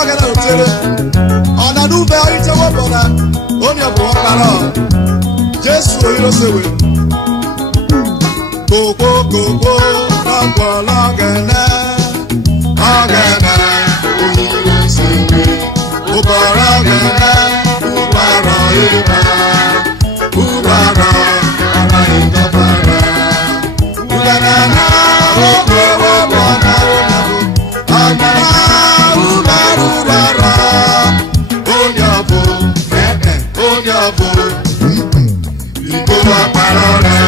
blogger na hotel. Ona du be oyi te wo bona. Oni obo won paro. Jesu oyiro sewe. Koko koko logene. Ogene oyiro sewe. Ubaragene ubara iba. Ubara ara ita para. Ubanana oko bona. Amara ubara. Onyabo onyabo. Iko wa parole.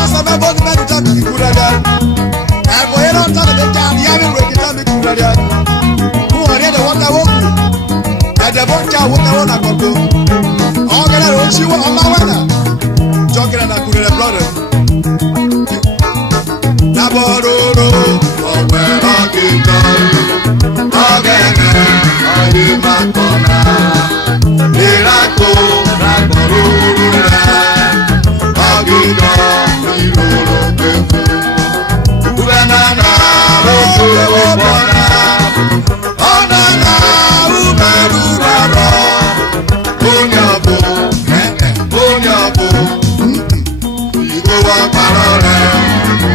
sasa me boni me kita mi kurada. E bo era ta de ka dia mi we kita mi kurada. Ku ore de wona woku. E de boncha wona koko. O gele ro chiwo o ma wana. Jokera na kurada brother. Nabororo o we ro kita. Ogene ayi makona. Miracle rabororo. Agida iroro tefu. Ubenana rojo bona. Onana uberubara. Onyabo, onyabo. Igo wa parole,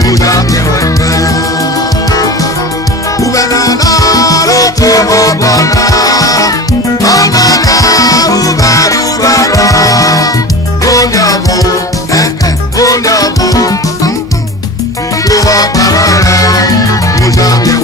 uja mewende. Ubenana rojo bona. Onana uberubara. Onyabo. Onyabo, igo wa parole, uja mewende.